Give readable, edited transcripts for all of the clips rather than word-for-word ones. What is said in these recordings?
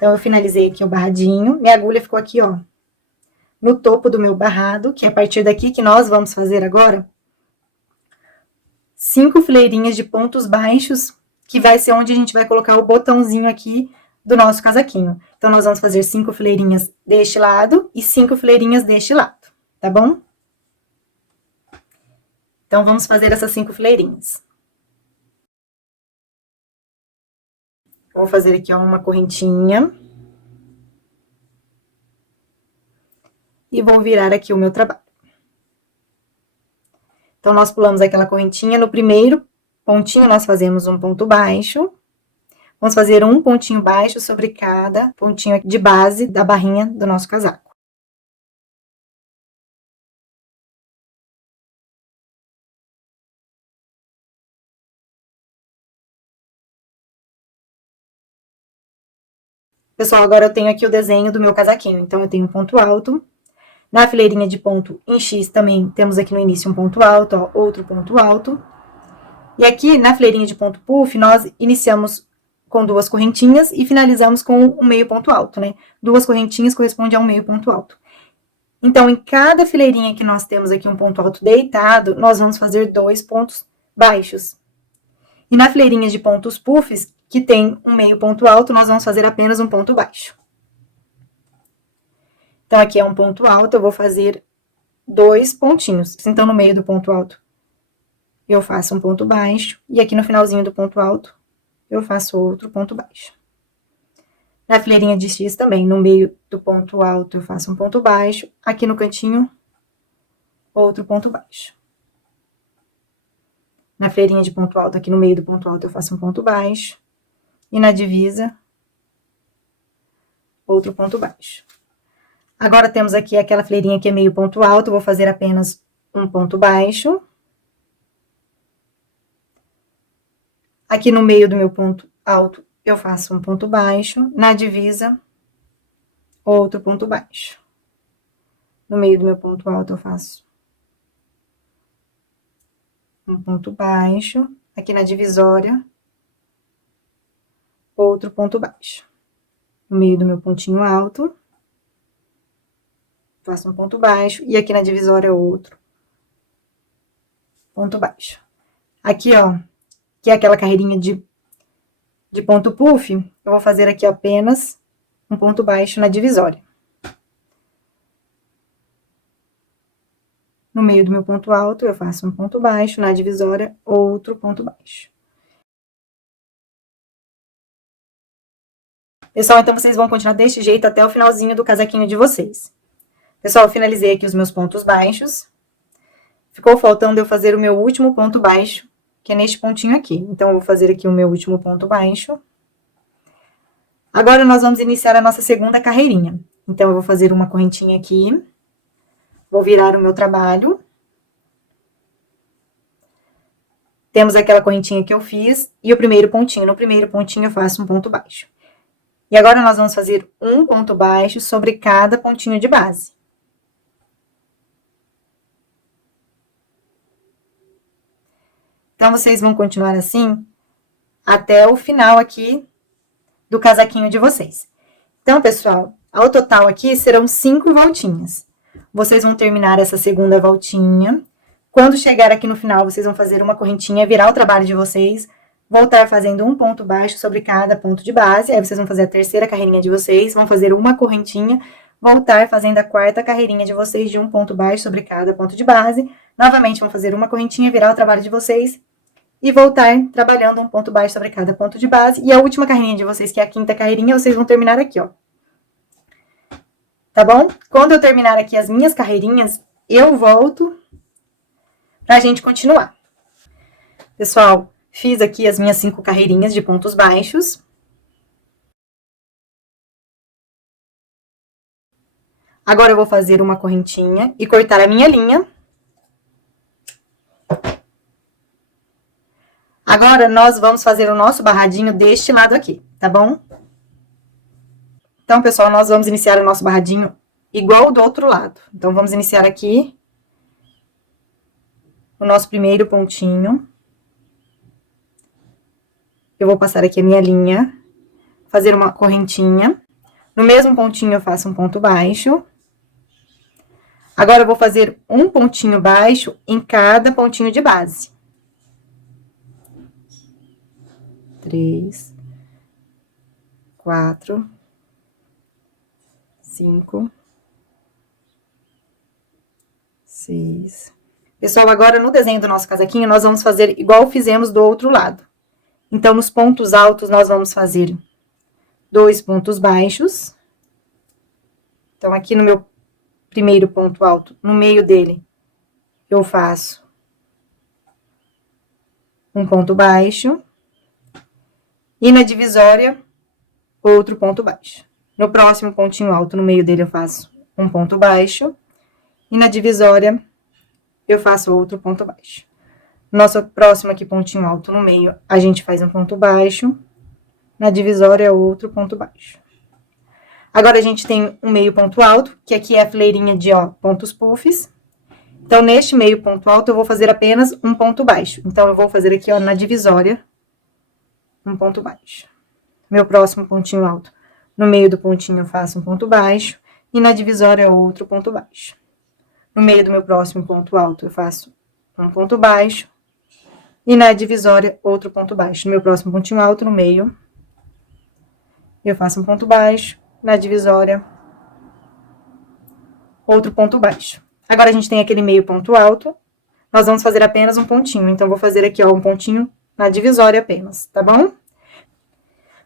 Então, eu finalizei aqui o barradinho. Minha agulha ficou aqui, ó, no topo do meu barrado, que é a partir daqui que nós vamos fazer agora 5 fileirinhas de pontos baixos, que vai ser onde a gente vai colocar o botãozinho aqui do nosso casaquinho. Então, nós vamos fazer 5 fileirinhas deste lado e 5 fileirinhas deste lado, tá bom? Então, vamos fazer essas 5 fileirinhas. Vou fazer aqui, ó, uma correntinha. E vou virar aqui o meu trabalho. Então, nós pulamos aquela correntinha. No primeiro pontinho, nós fazemos um ponto baixo. Vamos fazer um pontinho baixo sobre cada pontinho de base da barrinha do nosso casaco. Pessoal, agora eu tenho aqui o desenho do meu casaquinho. Então, eu tenho um ponto alto. Na fileirinha de ponto em X também temos aqui no início um ponto alto, ó, outro ponto alto. E aqui na fileirinha de ponto puff, nós iniciamos com 2 correntinhas e finalizamos com um meio ponto alto, né? 2 correntinhas corresponde a um meio ponto alto. Então, em cada fileirinha que nós temos aqui um ponto alto deitado, nós vamos fazer 2 pontos baixos. E na fileirinha de pontos puffs, que tem um meio ponto alto, nós vamos fazer apenas um ponto baixo. Então, aqui é um ponto alto, eu vou fazer 2 pontinhos. Então, no meio do ponto alto, eu faço um ponto baixo. E aqui no finalzinho do ponto alto, eu faço outro ponto baixo. Na fileirinha de X também, no meio do ponto alto, eu faço um ponto baixo. Aqui no cantinho, outro ponto baixo. Na fileirinha de ponto alto, aqui no meio do ponto alto, eu faço um ponto baixo. E na divisa, outro ponto baixo. Agora, temos aqui aquela fileirinha que é meio ponto alto, eu vou fazer apenas um ponto baixo. Aqui no meio do meu ponto alto, eu faço um ponto baixo. Na divisa, outro ponto baixo. No meio do meu ponto alto, eu faço um ponto baixo. Aqui na divisória, outro ponto baixo. No meio do meu pontinho alto, faço um ponto baixo. E aqui na divisória, outro ponto baixo. Aqui, ó, que é aquela carreirinha de ponto puff, eu vou fazer aqui apenas um ponto baixo na divisória. No meio do meu ponto alto, eu faço um ponto baixo, na divisória, outro ponto baixo. Pessoal, então, vocês vão continuar deste jeito até o finalzinho do casaquinho de vocês. Pessoal, eu finalizei aqui os meus pontos baixos. Ficou faltando eu fazer o meu último ponto baixo, que é neste pontinho aqui. Então, eu vou fazer aqui o meu último ponto baixo. Agora, nós vamos iniciar a nossa segunda carreirinha. Então, eu vou fazer uma correntinha aqui. Vou virar o meu trabalho. Temos aquela correntinha que eu fiz e o primeiro pontinho. No primeiro pontinho, eu faço um ponto baixo. E agora, nós vamos fazer um ponto baixo sobre cada pontinho de base. Então, vocês vão continuar assim até o final aqui do casaquinho de vocês. Então, pessoal, ao total aqui serão 5 voltinhas. Vocês vão terminar essa segunda voltinha. Quando chegar aqui no final, vocês vão fazer uma correntinha, virar o trabalho de vocês, voltar fazendo um ponto baixo sobre cada ponto de base. Aí, vocês vão fazer a terceira carreirinha de vocês, vão fazer uma correntinha, voltar fazendo a quarta carreirinha de vocês de um ponto baixo sobre cada ponto de base. Novamente, vão fazer uma correntinha, virar o trabalho de vocês e voltar trabalhando um ponto baixo sobre cada ponto de base. E a última carreirinha de vocês, que é a quinta carreirinha, vocês vão terminar aqui, ó. Tá bom? Quando eu terminar aqui as minhas carreirinhas, eu volto pra gente continuar. Pessoal, fiz aqui as minhas 5 carreirinhas de pontos baixos. Agora, eu vou fazer uma correntinha e cortar a minha linha. Agora, nós vamos fazer o nosso barradinho deste lado aqui, tá bom? Então, pessoal, nós vamos iniciar o nosso barradinho igual do outro lado. Então, vamos iniciar aqui o nosso primeiro pontinho. Eu vou passar aqui a minha linha, fazer uma correntinha. No mesmo pontinho, eu faço um ponto baixo. Agora, eu vou fazer um pontinho baixo em cada pontinho de base. 3, 4, 5, 6. Pessoal, agora no desenho do nosso casaquinho, nós vamos fazer igual fizemos do outro lado. Então, nos pontos altos, nós vamos fazer 2 pontos baixos. Então, aqui no meu primeiro ponto alto, no meio dele, eu faço um ponto baixo. E na divisória, outro ponto baixo. No próximo pontinho alto, no meio dele, eu faço um ponto baixo. E na divisória, eu faço outro ponto baixo. Nosso próximo aqui, pontinho alto no meio, a gente faz um ponto baixo. Na divisória, outro ponto baixo. Agora, a gente tem um meio ponto alto, que aqui é a fileirinha de, pontos puffs. Então, neste meio ponto alto, eu vou fazer apenas um ponto baixo. Então, eu vou fazer aqui, na divisória, um ponto baixo. Meu próximo pontinho alto, no meio do pontinho, eu faço um ponto baixo. E na divisória, outro ponto baixo. No meio do meu próximo ponto alto, eu faço um ponto baixo. E na divisória, outro ponto baixo. No meu próximo pontinho alto, no meio, eu faço um ponto baixo. Na divisória, outro ponto baixo. Agora, a gente tem aquele meio ponto alto. Nós vamos fazer apenas um pontinho. Então, vou fazer aqui, um pontinho na divisória apenas, tá bom?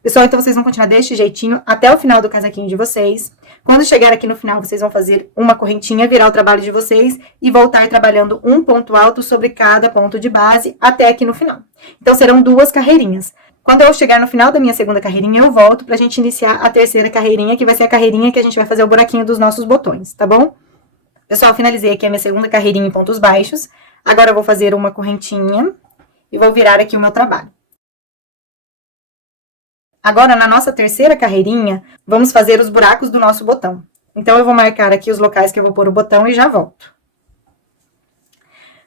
Pessoal, então, vocês vão continuar deste jeitinho até o final do casaquinho de vocês. Quando chegar aqui no final, vocês vão fazer uma correntinha, virar o trabalho de vocês e voltar trabalhando um ponto alto sobre cada ponto de base até aqui no final. Então, serão 2 carreirinhas. Quando eu chegar no final da minha segunda carreirinha, eu volto pra gente iniciar a terceira carreirinha, que vai ser a carreirinha que a gente vai fazer o buraquinho dos nossos botões, tá bom? Pessoal, finalizei aqui a minha segunda carreirinha em pontos baixos. Agora, eu vou fazer uma correntinha e vou virar aqui o meu trabalho. Agora, na nossa terceira carreirinha, vamos fazer os buracos do nosso botão. Então, eu vou marcar aqui os locais que eu vou pôr o botão e já volto.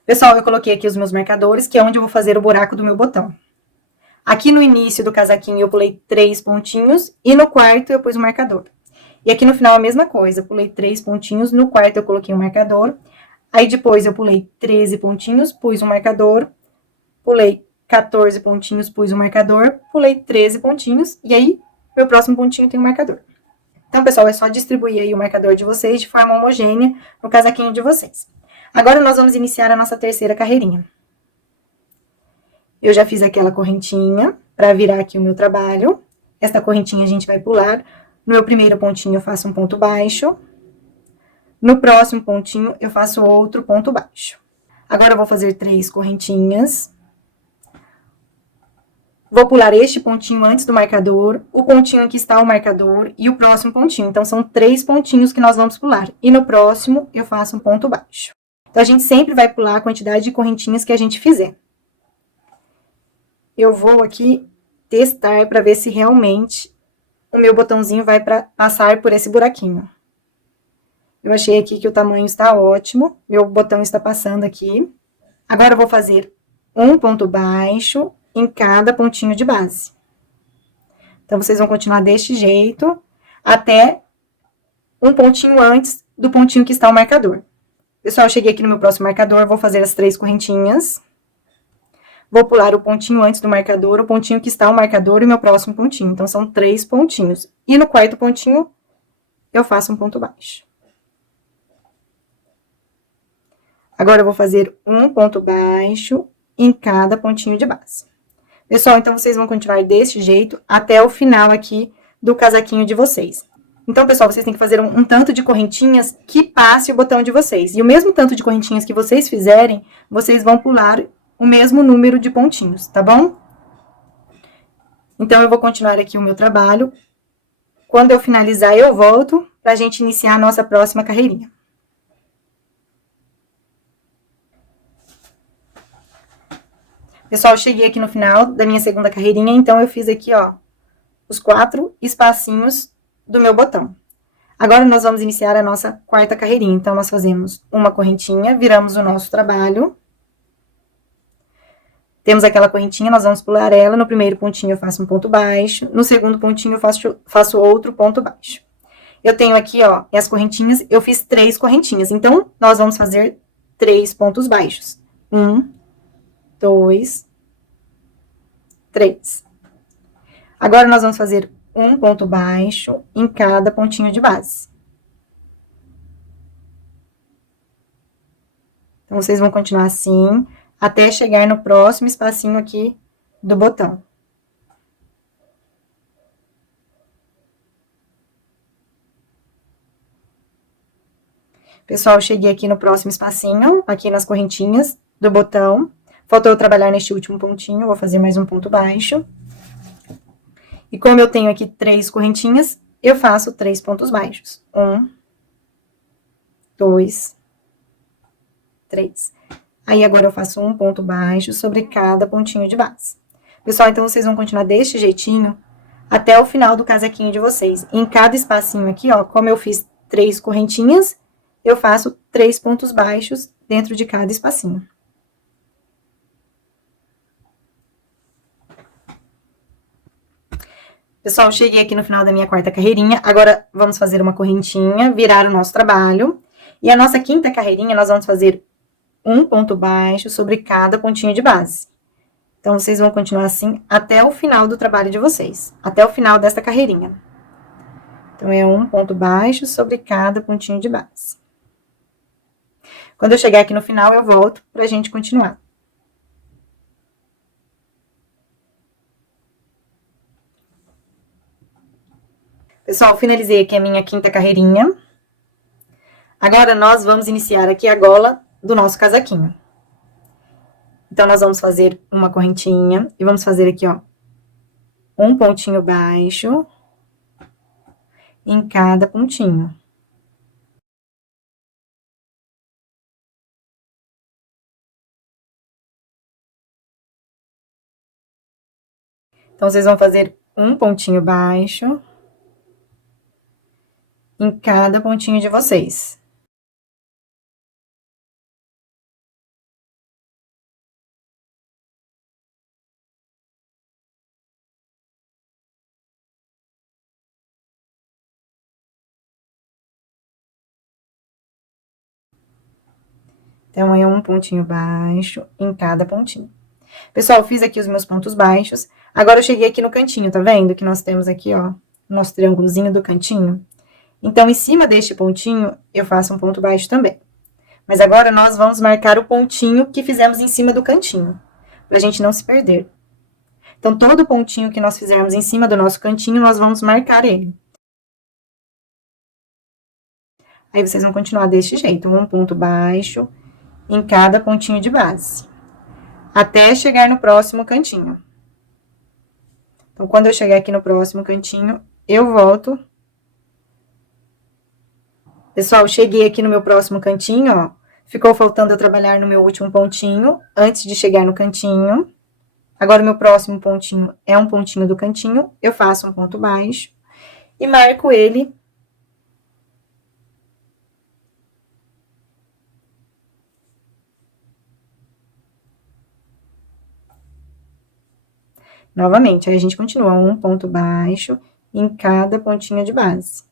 Pessoal, eu coloquei aqui os meus marcadores, que é onde eu vou fazer o buraco do meu botão. Aqui no início do casaquinho, eu pulei 3 pontinhos e no quarto eu pus o marcador. E aqui no final, a mesma coisa, eu pulei 3 pontinhos, no quarto eu coloquei o marcador. Aí, depois, eu pulei 13 pontinhos, pus o marcador, pulei 14 pontinhos, pus o marcador, pulei 13 pontinhos, e aí, meu próximo pontinho tem o marcador. Então, pessoal, é só distribuir aí o marcador de vocês de forma homogênea no casaquinho de vocês. Agora, nós vamos iniciar a nossa terceira carreirinha. Eu já fiz aquela correntinha para virar aqui o meu trabalho. Essa correntinha a gente vai pular. No meu primeiro pontinho, eu faço um ponto baixo. No próximo pontinho, eu faço outro ponto baixo. Agora, eu vou fazer 3 correntinhas. Vou pular este pontinho antes do marcador, o pontinho em que está o marcador e o próximo pontinho. Então, são 3 pontinhos que nós vamos pular. E no próximo, eu faço um ponto baixo. Então, a gente sempre vai pular a quantidade de correntinhas que a gente fizer. Eu vou aqui testar para ver se realmente o meu botãozinho vai passar por esse buraquinho. Eu achei aqui que o tamanho está ótimo, meu botão está passando aqui. Agora, eu vou fazer um ponto baixo em cada pontinho de base. Então, vocês vão continuar deste jeito até um pontinho antes do pontinho que está o marcador. Pessoal, eu cheguei aqui no meu próximo marcador, vou fazer as 3 correntinhas. Vou pular o pontinho antes do marcador, o pontinho que está o marcador e o meu próximo pontinho. Então, são 3 pontinhos. E no quarto pontinho, eu faço um ponto baixo. Agora, eu vou fazer um ponto baixo em cada pontinho de base. Pessoal, então, vocês vão continuar desse jeito até o final aqui do casaquinho de vocês. Então, pessoal, vocês têm que fazer um tanto de correntinhas que passe o botão de vocês. E o mesmo tanto de correntinhas que vocês fizerem, vocês vão pular o mesmo número de pontinhos, tá bom? Então, eu vou continuar aqui o meu trabalho. Quando eu finalizar, eu volto pra gente iniciar a nossa próxima carreirinha. Pessoal, eu cheguei aqui no final da minha segunda carreirinha, então eu fiz aqui, os 4 espacinhos do meu botão. Agora, nós vamos iniciar a nossa quarta carreirinha. Então, nós fazemos uma correntinha, viramos o nosso trabalho. Temos aquela correntinha, nós vamos pular ela. No primeiro pontinho, eu faço um ponto baixo. No segundo pontinho, eu faço outro ponto baixo. eu tenho aqui, ó, as correntinhas, eu fiz 3 correntinhas. Então, nós vamos fazer 3 pontos baixos. 1, 2, 3. Agora, nós vamos fazer um ponto baixo em cada pontinho de base. Então, vocês vão continuar assim, até chegar no próximo espacinho aqui do botão. Pessoal, eu cheguei aqui no próximo espacinho, aqui nas correntinhas do botão. Faltou eu trabalhar neste último pontinho, vou fazer mais um ponto baixo. E como eu tenho aqui 3 correntinhas, eu faço 3 pontos baixos. 1, 2, 3. Aí, agora eu faço um ponto baixo sobre cada pontinho de base. Pessoal, então, vocês vão continuar deste jeitinho até o final do casaquinho de vocês. Em cada espacinho aqui, ó, como eu fiz 3 correntinhas, eu faço 3 pontos baixos dentro de cada espacinho. Pessoal, cheguei aqui no final da minha quarta carreirinha. Agora, vamos fazer uma correntinha, virar o nosso trabalho. E a nossa quinta carreirinha, nós vamos fazer um ponto baixo sobre cada pontinho de base. Então, vocês vão continuar assim até o final do trabalho de vocês. Até o final desta carreirinha. Então, é um ponto baixo sobre cada pontinho de base. Quando eu chegar aqui no final, eu volto pra gente continuar. Pessoal, finalizei aqui a minha quinta carreirinha. Agora, nós vamos iniciar aqui a gola do nosso casaquinho. Então, nós vamos fazer uma correntinha e vamos fazer aqui, ó, um pontinho baixo em cada pontinho. Então, vocês vão fazer um pontinho baixo em cada pontinho de vocês. Então, é um pontinho baixo em cada pontinho. Pessoal, eu fiz aqui os meus pontos baixos. Agora, eu cheguei aqui no cantinho, tá vendo? Que nós temos aqui, ó, nosso triângulozinho do cantinho. Então, em cima deste pontinho, eu faço um ponto baixo também. Mas agora, nós vamos marcar o pontinho que fizemos em cima do cantinho, pra gente não se perder. Então, todo pontinho que nós fizermos em cima do nosso cantinho, nós vamos marcar ele. Aí, vocês vão continuar deste jeito, um ponto baixo em cada pontinho de base, até chegar no próximo cantinho. Então, quando eu chegar aqui no próximo cantinho, eu volto. Pessoal, cheguei aqui no meu próximo cantinho, ó. Ficou faltando eu trabalhar no meu último pontinho, antes de chegar no cantinho. Agora, o meu próximo pontinho é um pontinho do cantinho. Eu faço um ponto baixo e marco ele. Novamente, aí a gente continua um ponto baixo em cada pontinho de base.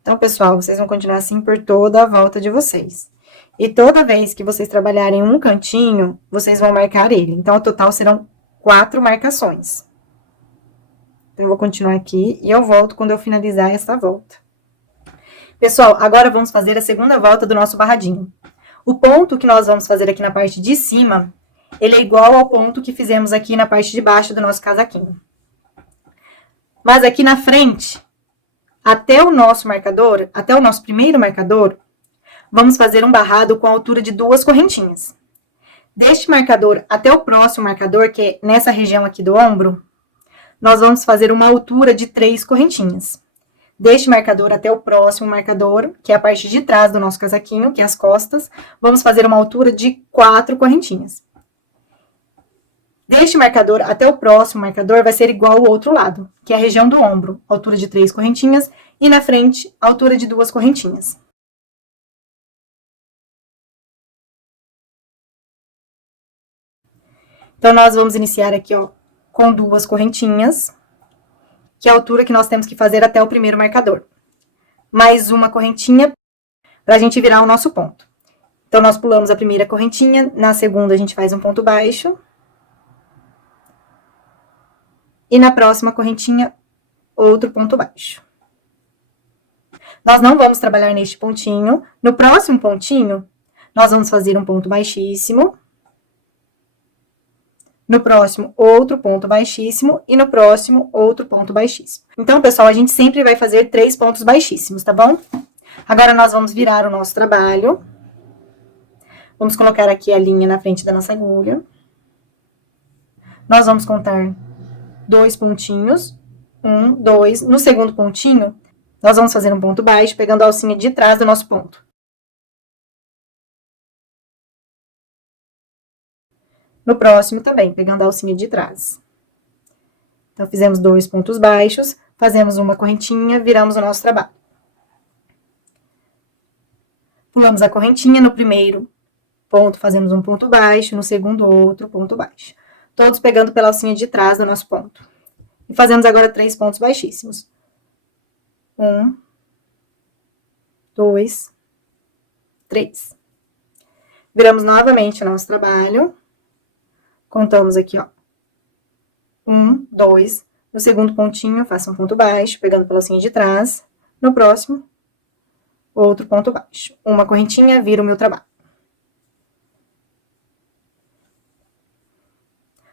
Então, pessoal, vocês vão continuar assim por toda a volta de vocês. E toda vez que vocês trabalharem um cantinho, vocês vão marcar ele. Então, ao total serão 4 marcações. Então, eu vou continuar aqui e eu volto quando eu finalizar essa volta. Pessoal, agora vamos fazer a segunda volta do nosso barradinho. O ponto que nós vamos fazer aqui na parte de cima, ele é igual ao ponto que fizemos aqui na parte de baixo do nosso casaquinho. Mas aqui na frente, até o nosso marcador, até o nosso primeiro marcador, vamos fazer um barrado com a altura de 2 correntinhas. Deste marcador até o próximo marcador, que é nessa região aqui do ombro, nós vamos fazer uma altura de 3 correntinhas. Deste marcador até o próximo marcador, que é a parte de trás do nosso casaquinho, que é as costas, vamos fazer uma altura de 4 correntinhas. Deste marcador até o próximo marcador vai ser igual ao outro lado, que é a região do ombro, altura de 3 correntinhas, e na frente, altura de 2 correntinhas. Então, nós vamos iniciar aqui, ó, com 2 correntinhas. que é a altura que nós temos que fazer até o primeiro marcador. Mais uma correntinha para a gente virar o nosso ponto. Então, nós pulamos a primeira correntinha, na segunda a gente faz um ponto baixo. E na próxima correntinha, outro ponto baixo. Nós não vamos trabalhar neste pontinho. No próximo pontinho, nós vamos fazer um ponto baixíssimo. No próximo, outro ponto baixíssimo. E no próximo, outro ponto baixíssimo. Então, pessoal, a gente sempre vai fazer 3 pontos baixíssimos, tá bom? Agora, nós vamos virar o nosso trabalho. Vamos colocar aqui a linha na frente da nossa agulha. Nós vamos contar 2 pontinhos. 1, 2. No segundo pontinho, nós vamos fazer um ponto baixo, pegando a alcinha de trás do nosso ponto. No próximo também, pegando a alcinha de trás. Então, fizemos 2 pontos baixos, fazemos uma correntinha, viramos o nosso trabalho. Pulamos a correntinha, no primeiro ponto fazemos um ponto baixo, no segundo outro ponto baixo. Todos pegando pela alcinha de trás do nosso ponto. E fazemos agora 3 pontos baixíssimos. 1, 2, 3. Viramos novamente o nosso trabalho. Contamos aqui, ó. 1, 2. No segundo pontinho, faça um ponto baixo, pegando pela alcinha de trás. No próximo, outro ponto baixo. Uma correntinha, vira o meu trabalho.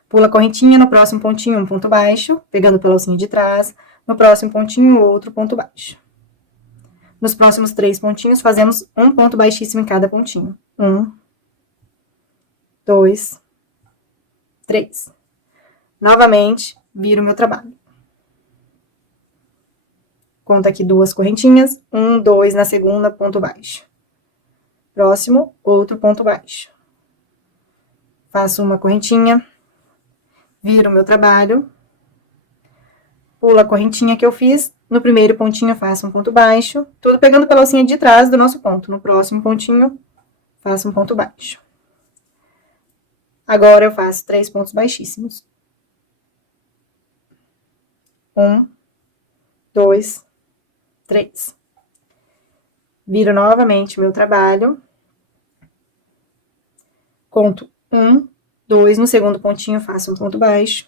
Pula a correntinha, no próximo pontinho, um ponto baixo, pegando pela alcinha de trás. No próximo pontinho, outro ponto baixo. Nos próximos 3 pontinhos, fazemos um ponto baixíssimo em cada pontinho. 1, 2, 3. Novamente, viro o meu trabalho. Conta aqui 2 correntinhas. 1, 2, na segunda, ponto baixo. Próximo, outro ponto baixo. Faço uma correntinha. Viro o meu trabalho. Pulo a correntinha que eu fiz. No primeiro pontinho, faço um ponto baixo. Tudo pegando pela alcinha de trás do nosso ponto. No próximo pontinho, faço um ponto baixo. Agora, eu faço 3 pontos baixíssimos. 1, 2, 3. Viro novamente o meu trabalho. Conto 1, 2, no segundo pontinho, faço um ponto baixo.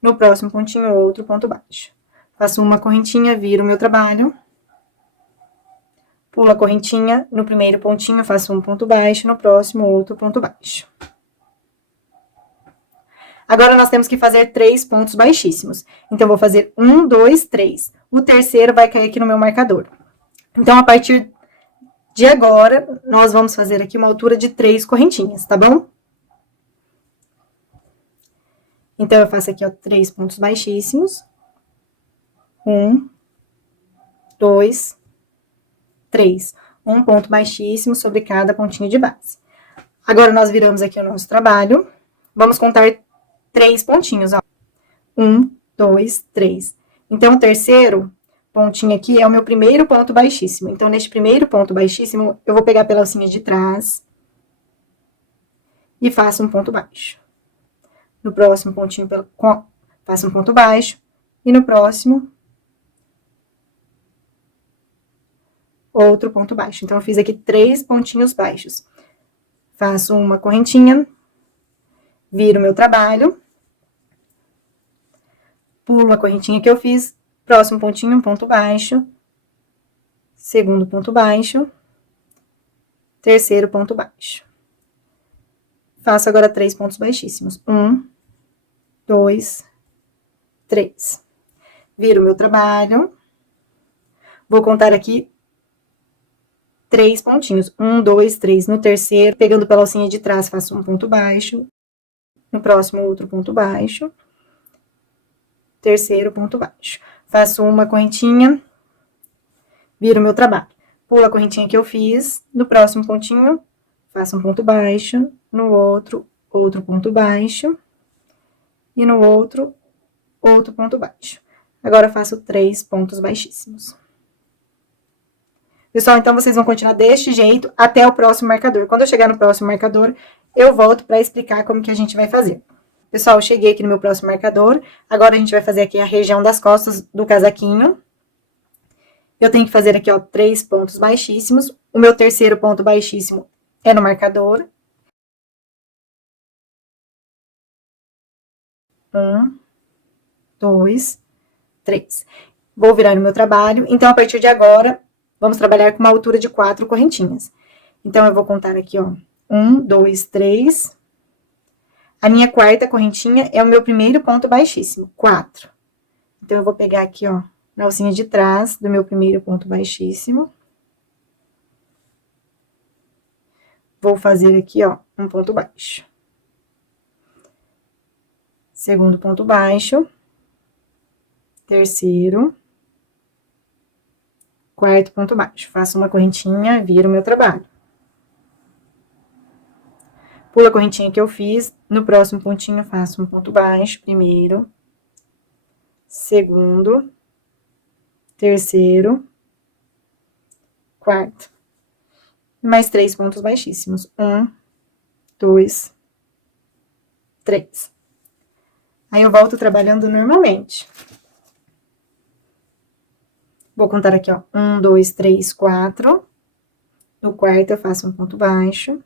No próximo pontinho, outro ponto baixo. Faço uma correntinha, viro o meu trabalho. Pulo a correntinha, no primeiro pontinho, faço um ponto baixo, no próximo, outro ponto baixo. Agora, nós temos que fazer 3 pontos baixíssimos. Então, vou fazer 1, 2, 3. O terceiro vai cair aqui no meu marcador. Então, a partir de agora, nós vamos fazer aqui uma altura de 3 correntinhas, tá bom? Então, eu faço aqui, ó, 3 pontos baixíssimos. 1, 2, 3. Um ponto baixíssimo sobre cada pontinho de base. Agora, nós viramos aqui o nosso trabalho. Vamos contar 3 pontinhos, ó. 1, 2, 3. Então, o terceiro pontinho aqui é o meu primeiro ponto baixíssimo. Então, neste primeiro ponto baixíssimo, eu vou pegar pela alcinha de trás e faço um ponto baixo. No próximo pontinho, faço um ponto baixo. E no próximo, outro ponto baixo. Então, eu fiz aqui 3 pontinhos baixos. Faço uma correntinha, viro meu trabalho, pulo a correntinha que eu fiz, próximo pontinho, um ponto baixo, segundo ponto baixo, terceiro ponto baixo. Faço agora 3 pontos baixíssimos. 1, 2, 3. Viro meu trabalho. Vou contar aqui 3 pontinhos. 1, 2, 3. No terceiro, pegando pela alcinha de trás, faço um ponto baixo. No próximo, outro ponto baixo. Terceiro ponto baixo. Faço uma correntinha. Viro meu trabalho. Pulo a correntinha que eu fiz. No próximo pontinho, faço um ponto baixo. No outro, outro ponto baixo. E no outro, outro ponto baixo. Agora, eu faço 3 pontos baixíssimos. Pessoal, então, vocês vão continuar deste jeito até o próximo marcador. Quando eu chegar no próximo marcador, eu volto para explicar como que a gente vai fazer. Pessoal, eu cheguei aqui no meu próximo marcador. Agora, a gente vai fazer aqui a região das costas do casaquinho. Eu tenho que fazer aqui, ó, 3 pontos baixíssimos. O meu terceiro ponto baixíssimo é no marcador. 1, 2, 3. Vou virar no meu trabalho. Então, a partir de agora, vamos trabalhar com uma altura de 4 correntinhas. Então, eu vou contar aqui, ó. 1, 2, 3. A minha quarta correntinha é o meu primeiro ponto baixíssimo, 4. Então, eu vou pegar aqui, ó, na alcinha de trás do meu primeiro ponto baixíssimo. Vou fazer aqui, ó, um ponto baixo. Segundo ponto baixo. Terceiro. Quarto ponto baixo. Faço uma correntinha, viro o meu trabalho. Pula a correntinha que eu fiz. No próximo pontinho, faço um ponto baixo. Primeiro. Segundo. Terceiro. Quarto. Mais 3 pontos baixíssimos. 1, 2, 3. Aí, eu volto trabalhando normalmente. Vou contar aqui, ó. 1, 2, 3, 4. No quarto, eu faço um ponto baixo.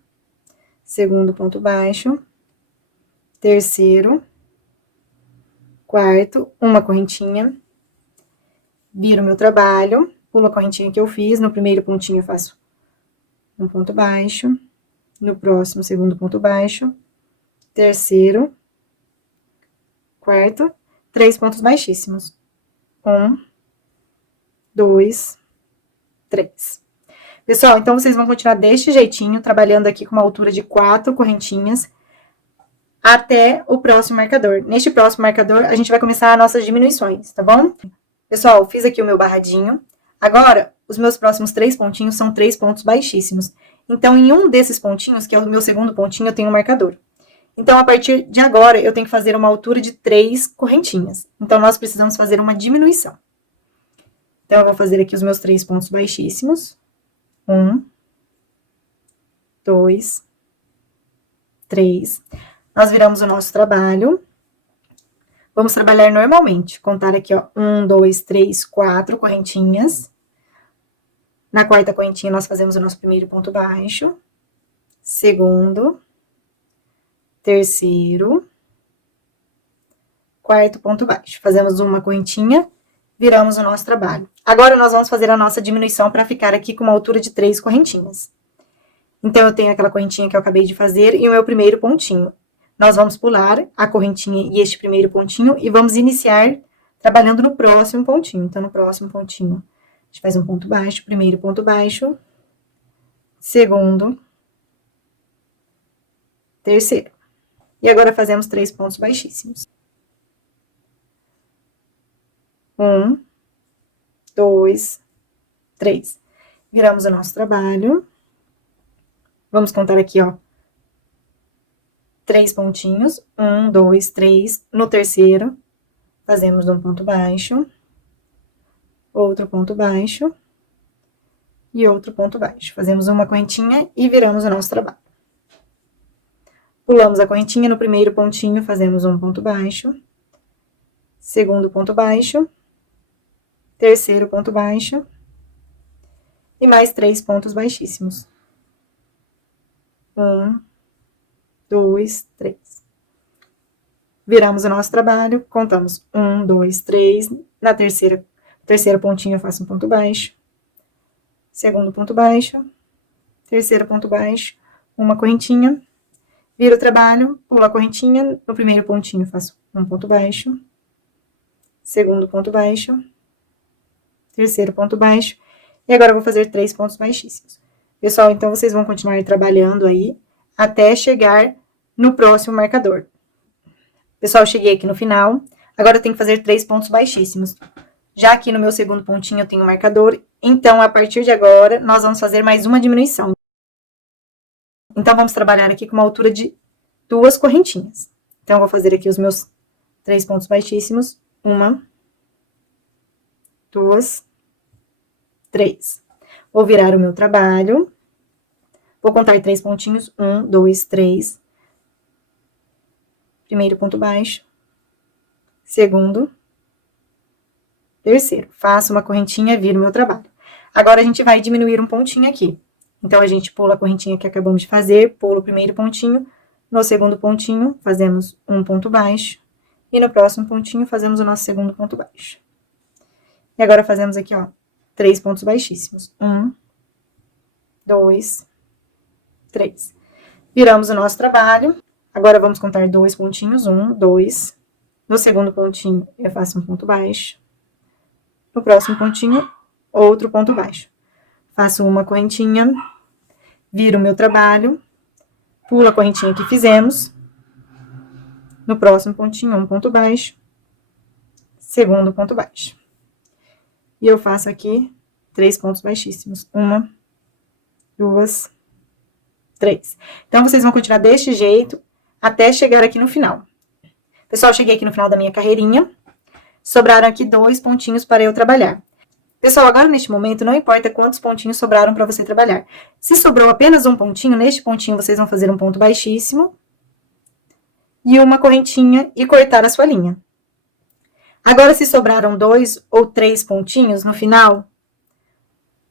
Segundo ponto baixo. Terceiro. Quarto, uma correntinha. Viro meu trabalho. Pulo a correntinha que eu fiz. No primeiro pontinho, eu faço um ponto baixo. No próximo, segundo ponto baixo. Terceiro. Quarto. 3 pontos baixíssimos. 1, 2, 3. Pessoal, então, vocês vão continuar deste jeitinho, trabalhando aqui com uma altura de 4 correntinhas, até o próximo marcador. Neste próximo marcador, a gente vai começar as nossas diminuições, tá bom? Pessoal, fiz aqui o meu barradinho. Agora, os meus próximos 3 pontinhos são 3 pontos baixíssimos. Então, em um desses pontinhos, que é o meu segundo pontinho, eu tenho um marcador. Então, a partir de agora, eu tenho que fazer uma altura de 3 correntinhas. Então, nós precisamos fazer uma diminuição. Então, eu vou fazer aqui os meus 3 pontos baixíssimos. 1, 2, 3. Nós viramos o nosso trabalho. Vamos trabalhar normalmente. Contar aqui, ó. 1, 2, 3, 4 correntinhas. Na quarta correntinha, nós fazemos o nosso primeiro ponto baixo. Segundo. Terceiro. Quarto ponto baixo. Fazemos uma correntinha, viramos o nosso trabalho. Agora, nós vamos fazer a nossa diminuição para ficar aqui com uma altura de 3 correntinhas. Então, eu tenho aquela correntinha que eu acabei de fazer e o meu primeiro pontinho. Nós vamos pular a correntinha e este primeiro pontinho e vamos iniciar trabalhando no próximo pontinho. Então, no próximo pontinho, a gente faz um ponto baixo, primeiro ponto baixo, segundo, terceiro. E agora, fazemos 3 pontos baixíssimos. 1, 2, 3. Viramos o nosso trabalho. Vamos contar aqui, ó. 3 pontinhos. 1, 2, 3. No terceiro, fazemos um ponto baixo. Outro ponto baixo. E outro ponto baixo. Fazemos uma correntinha e viramos o nosso trabalho. Pulamos a correntinha, no primeiro pontinho, fazemos um ponto baixo. Segundo ponto baixo. Terceiro ponto baixo. E mais 3 pontos baixíssimos. 1, 2, 3. Viramos o nosso trabalho, contamos 1, 2, 3. Na terceiro pontinho, eu faço um ponto baixo. Segundo ponto baixo. Terceiro ponto baixo. Uma correntinha. Viro o trabalho, pulo a correntinha. No primeiro pontinho, faço um ponto baixo. Segundo ponto baixo. Terceiro ponto baixo. E agora, eu vou fazer 3 pontos baixíssimos. Pessoal, então, vocês vão continuar trabalhando aí até chegar no próximo marcador. Pessoal, eu cheguei aqui no final. Agora, eu tenho que fazer 3 pontos baixíssimos. Já aqui no meu segundo pontinho, eu tenho um marcador. Então, a partir de agora, nós vamos fazer mais uma diminuição. Então, vamos trabalhar aqui com uma altura de 2 correntinhas. Então, eu vou fazer aqui os meus 3 pontos baixíssimos. 1, 2, 3. Vou virar o meu trabalho. Vou contar 3 pontinhos. 1, 2, 3. primeiro ponto baixo, segundo, terceiro. Faço uma correntinha, viro meu trabalho. Agora, a gente vai diminuir um pontinho aqui. Então, a gente pula a correntinha que acabamos de fazer, pula o primeiro pontinho, no segundo pontinho, fazemos um ponto baixo, e no próximo pontinho, fazemos o nosso segundo ponto baixo. E agora, fazemos aqui, ó, 3 pontos baixíssimos. 1, 2, 3. Viramos o nosso trabalho. Agora, vamos contar 2 pontinhos. 1, 2. No segundo pontinho, eu faço um ponto baixo. No próximo pontinho, outro ponto baixo. Faço uma correntinha, viro o meu trabalho, pulo a correntinha que fizemos. No próximo pontinho, um ponto baixo. Segundo ponto baixo. E eu faço aqui 3 pontos baixíssimos. 1, 2, 3. Então, vocês vão continuar deste jeito até chegar aqui no final. Pessoal, cheguei aqui no final da minha carreirinha. Sobraram aqui 2 pontinhos para eu trabalhar. Pessoal, agora neste momento, não importa quantos pontinhos sobraram para você trabalhar. Se sobrou apenas um pontinho, neste pontinho vocês vão fazer um ponto baixíssimo e uma correntinha e cortar a sua linha. Agora, se sobraram 2 ou 3 pontinhos no final,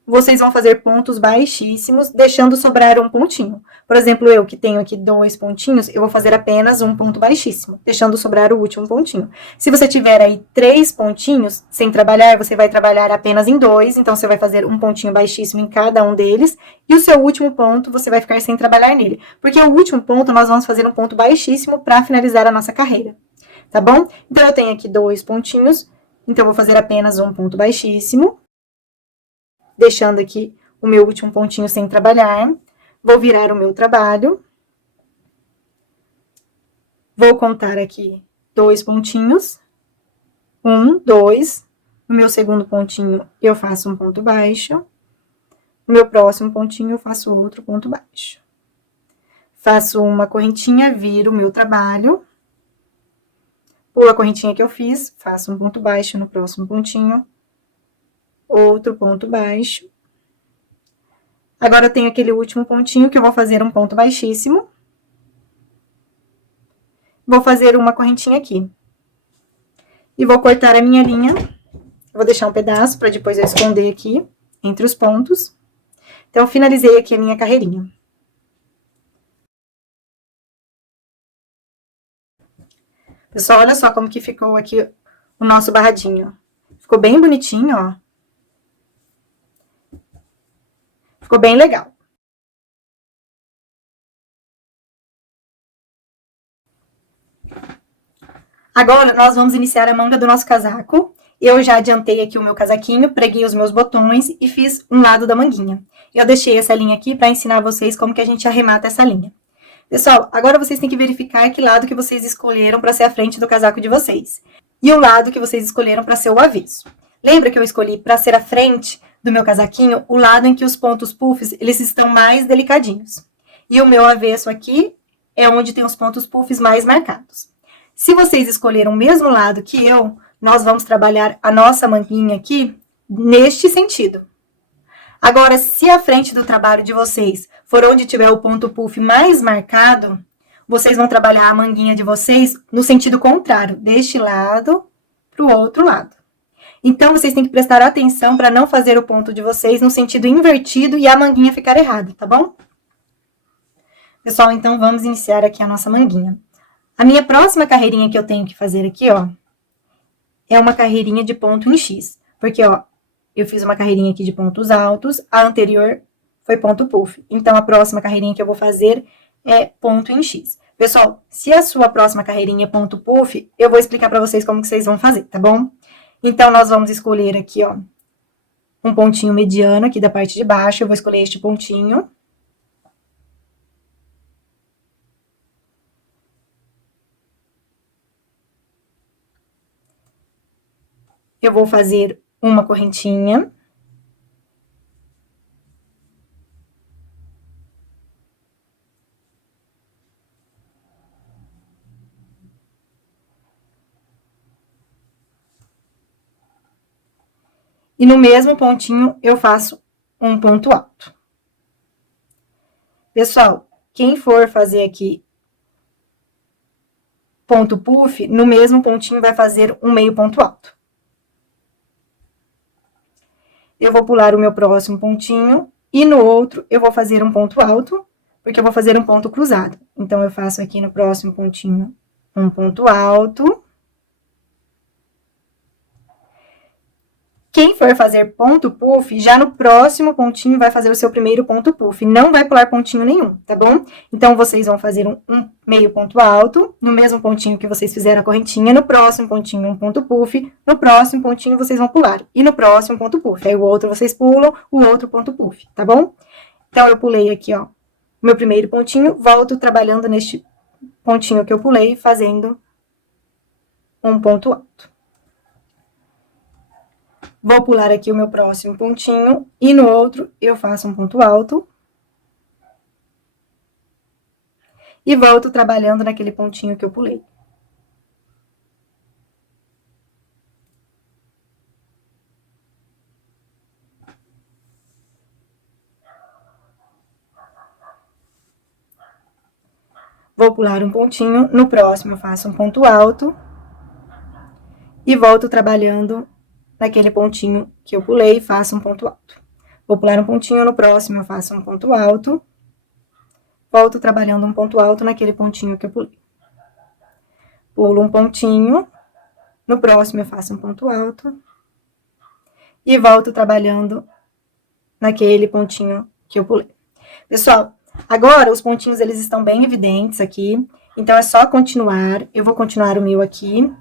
vocês vão fazer pontos baixíssimos, deixando sobrar um pontinho. Por exemplo, eu que tenho aqui 2 pontinhos, eu vou fazer apenas um ponto baixíssimo, deixando sobrar o último pontinho. Se você tiver aí 3 pontinhos sem trabalhar, você vai trabalhar apenas em 2, então você vai fazer um pontinho baixíssimo em cada um deles, e o seu último ponto você vai ficar sem trabalhar nele. Porque o último ponto nós vamos fazer um ponto baixíssimo para finalizar a nossa carreira, tá bom? Então, eu tenho aqui 2 pontinhos, então eu vou fazer apenas um ponto baixíssimo, deixando aqui o meu último pontinho sem trabalhar. Vou virar o meu trabalho. Vou contar aqui 2 pontinhos. 1, 2. No meu segundo pontinho, eu faço um ponto baixo. No meu próximo pontinho, eu faço outro ponto baixo. Faço uma correntinha, viro o meu trabalho. Pulo a correntinha que eu fiz, faço um ponto baixo no próximo pontinho. Outro ponto baixo. Agora, eu tenho aquele último pontinho que eu vou fazer um ponto baixíssimo. Vou fazer uma correntinha aqui. E vou cortar a minha linha. Vou deixar um pedaço para depois eu esconder aqui, entre os pontos. Então, eu finalizei aqui a minha carreirinha. Pessoal, olha só como que ficou aqui o nosso barradinho. Ficou bem bonitinho, ó. Ficou bem legal. Agora, nós vamos iniciar a manga do nosso casaco. Eu já adiantei aqui o meu casaquinho, preguei os meus botões e fiz um lado da manguinha. Eu deixei essa linha aqui para ensinar vocês como que a gente arremata essa linha. Pessoal, agora vocês têm que verificar que lado que vocês escolheram para ser a frente do casaco de vocês. E o lado que vocês escolheram para ser o avesso. Lembra que eu escolhi para ser a frente do meu casaquinho, o lado em que os pontos puffs, eles estão mais delicadinhos. E o meu avesso aqui é onde tem os pontos puffs mais marcados. Se vocês escolheram o mesmo lado que eu, nós vamos trabalhar a nossa manguinha aqui neste sentido. Agora, se a frente do trabalho de vocês for onde tiver o ponto puff mais marcado, vocês vão trabalhar a manguinha de vocês no sentido contrário, deste lado para o outro lado. Então, vocês têm que prestar atenção para não fazer o ponto de vocês no sentido invertido e a manguinha ficar errada, tá bom? Pessoal, então, vamos iniciar aqui a nossa manguinha. A minha próxima carreirinha que eu tenho que fazer aqui, ó, é uma carreirinha de ponto em X. Porque, ó, eu fiz uma carreirinha aqui de pontos altos, a anterior foi ponto puff. Então, a próxima carreirinha que eu vou fazer é ponto em X. Pessoal, se a sua próxima carreirinha é ponto puff, eu vou explicar para vocês como que vocês vão fazer, tá bom? Então, nós vamos escolher aqui, ó, um pontinho mediano aqui da parte de baixo. Eu vou escolher este pontinho. Eu vou fazer uma correntinha. E no mesmo pontinho, eu faço um ponto alto. Pessoal, quem for fazer aqui ponto puff, no mesmo pontinho vai fazer um meio ponto alto. Eu vou pular o meu próximo pontinho e no outro eu vou fazer um ponto alto, porque eu vou fazer um ponto cruzado. Então, eu faço aqui no próximo pontinho um ponto alto. Quem for fazer ponto puff, já no próximo pontinho vai fazer o seu primeiro ponto puff. Não vai pular pontinho nenhum, tá bom? Então, vocês vão fazer um meio ponto alto, no mesmo pontinho que vocês fizeram a correntinha, no próximo pontinho um ponto puff, no próximo pontinho vocês vão pular, e no próximo ponto puff. Aí, o outro vocês pulam, o outro ponto puff, tá bom? Então, eu pulei aqui, ó, meu primeiro pontinho, volto trabalhando neste pontinho que eu pulei, fazendo um ponto alto. Vou pular aqui o meu próximo pontinho e no outro eu faço um ponto alto. E volto trabalhando naquele pontinho que eu pulei. Vou pular um pontinho, no próximo eu faço um ponto alto. E volto trabalhando naquele pontinho que eu pulei e faço um ponto alto. Vou pular um pontinho, no próximo eu faço um ponto alto. Volto trabalhando um ponto alto naquele pontinho que eu pulei. Pulo um pontinho, no próximo eu faço um ponto alto. E volto trabalhando naquele pontinho que eu pulei. Pessoal, agora os pontinhos eles estão bem evidentes aqui, então é só continuar. Eu vou continuar o meu aqui,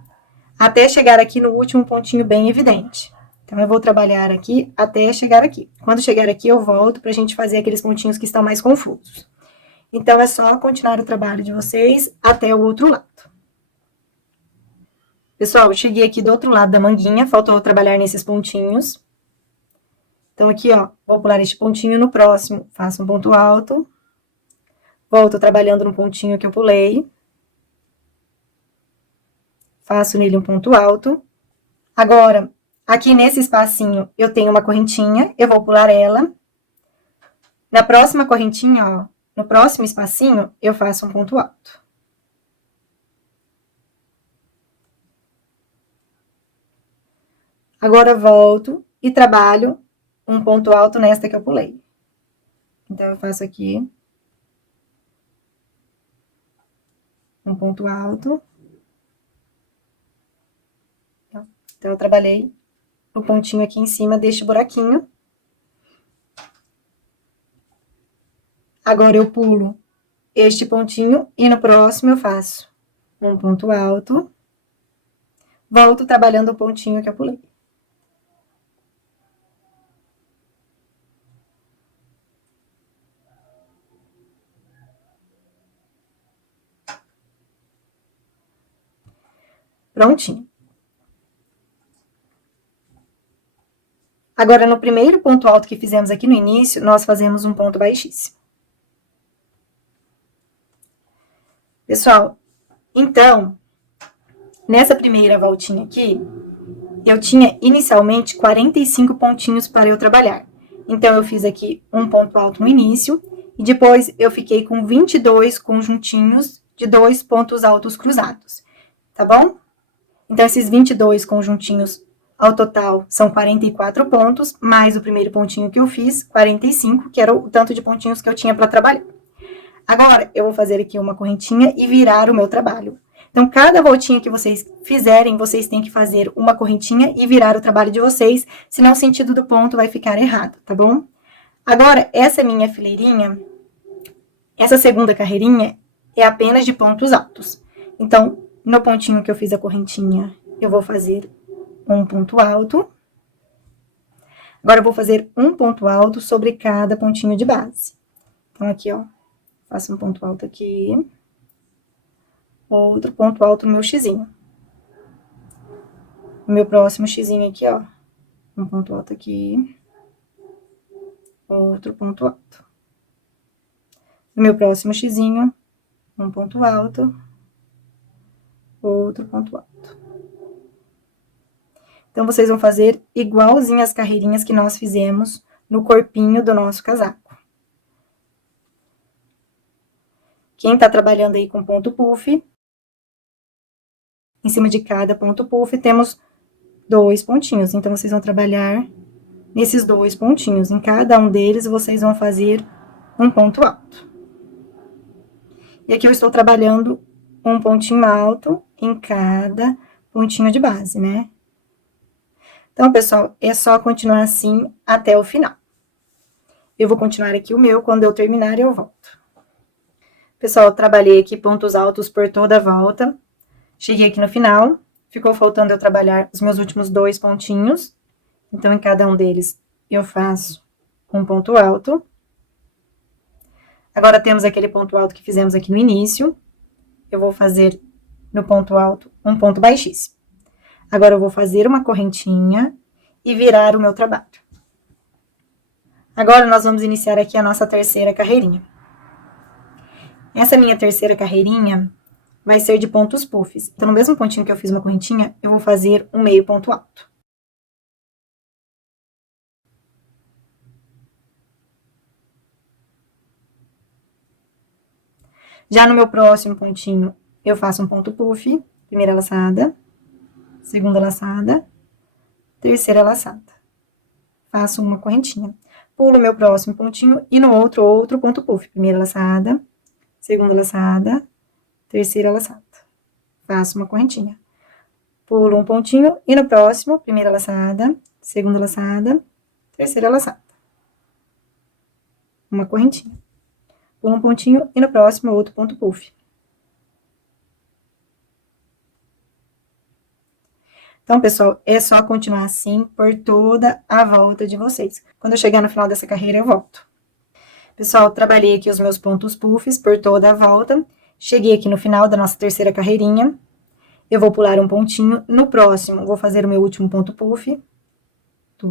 até chegar aqui no último pontinho bem evidente. Então, eu vou trabalhar aqui até chegar aqui. Quando chegar aqui, eu volto pra gente fazer aqueles pontinhos que estão mais confusos. Então, é só continuar o trabalho de vocês até o outro lado. Pessoal, eu cheguei aqui do outro lado da manguinha, faltou trabalhar nesses pontinhos. Então, aqui, ó, vou pular este pontinho, no próximo faço um ponto alto. Volto trabalhando no pontinho que eu pulei. Faço nele um ponto alto. Agora, aqui nesse espacinho, eu tenho uma correntinha, eu vou pular ela. Na próxima correntinha, ó, no próximo espacinho, eu faço um ponto alto. Agora, volto e trabalho um ponto alto nesta que eu pulei. Então, eu faço aqui um ponto alto. Então, eu trabalhei o pontinho aqui em cima deste buraquinho. Agora, eu pulo este pontinho e no próximo eu faço um ponto alto. Volto trabalhando o pontinho que eu pulei. Prontinho. Agora, no primeiro ponto alto que fizemos aqui no início, nós fazemos um ponto baixíssimo. Pessoal, então, nessa primeira voltinha aqui, eu tinha inicialmente 45 pontinhos para eu trabalhar. Então, eu fiz aqui um ponto alto no início, e depois eu fiquei com 22 conjuntinhos de 2 pontos altos cruzados, tá bom? Então, esses 22 conjuntinhos ao total são 44 pontos, mais o primeiro pontinho que eu fiz, 45, que era o tanto de pontinhos que eu tinha para trabalhar. Agora, eu vou fazer aqui uma correntinha e virar o meu trabalho. Então, cada voltinha que vocês fizerem, vocês têm que fazer uma correntinha e virar o trabalho de vocês, senão o sentido do ponto vai ficar errado, tá bom? Agora, essa minha fileirinha, essa segunda carreirinha, é apenas de pontos altos. Então, no pontinho que eu fiz a correntinha, eu vou fazer um ponto alto. Agora, eu vou fazer um ponto alto sobre cada pontinho de base. Então, aqui, ó, faço um ponto alto aqui. Outro ponto alto no meu xizinho. O meu próximo xizinho aqui, ó, um ponto alto aqui. Outro ponto alto. No meu próximo xizinho, um ponto alto. Outro ponto alto. Então, vocês vão fazer igualzinho as carreirinhas que nós fizemos no corpinho do nosso casaco. Quem tá trabalhando aí com ponto puff, Em cima de cada ponto puff, temos 2 pontinhos. Então, vocês vão trabalhar nesses 2 pontinhos. Em cada um deles, vocês vão fazer um ponto alto. E aqui eu estou trabalhando um pontinho alto em cada pontinho de base, né? Então, pessoal, é só continuar assim até o final. Eu vou continuar aqui o meu, quando eu terminar, eu volto. Pessoal, eu trabalhei aqui pontos altos por toda a volta. Cheguei aqui no final, ficou faltando eu trabalhar os meus últimos 2 pontinhos. Então, em cada um deles, eu faço um ponto alto. Agora, temos aquele ponto alto que fizemos aqui no início. Eu vou fazer no ponto alto um ponto baixíssimo. Agora, eu vou fazer uma correntinha e virar o meu trabalho. Agora, nós vamos iniciar aqui a nossa terceira carreirinha. Essa minha terceira carreirinha vai ser de pontos puffs. Então, no mesmo pontinho que eu fiz uma correntinha, eu vou fazer um meio ponto alto. Já no meu próximo pontinho, eu faço um ponto puff, primeira laçada, segunda laçada, terceira laçada. Faço uma correntinha. Pulo o meu próximo pontinho e no outro ponto puff. Primeira laçada, segunda laçada, terceira laçada. Faço uma correntinha. Pulo um pontinho e no próximo, primeira laçada, segunda laçada, terceira laçada. Uma correntinha. Pulo um pontinho e no próximo, outro ponto puff. Então, pessoal, é só continuar assim por toda a volta de vocês. Quando eu chegar no final dessa carreira, eu volto. Pessoal, trabalhei aqui os meus pontos puffs por toda a volta. Cheguei aqui no final da nossa terceira carreirinha. Eu vou pular um pontinho. No próximo, vou fazer o meu último ponto puff.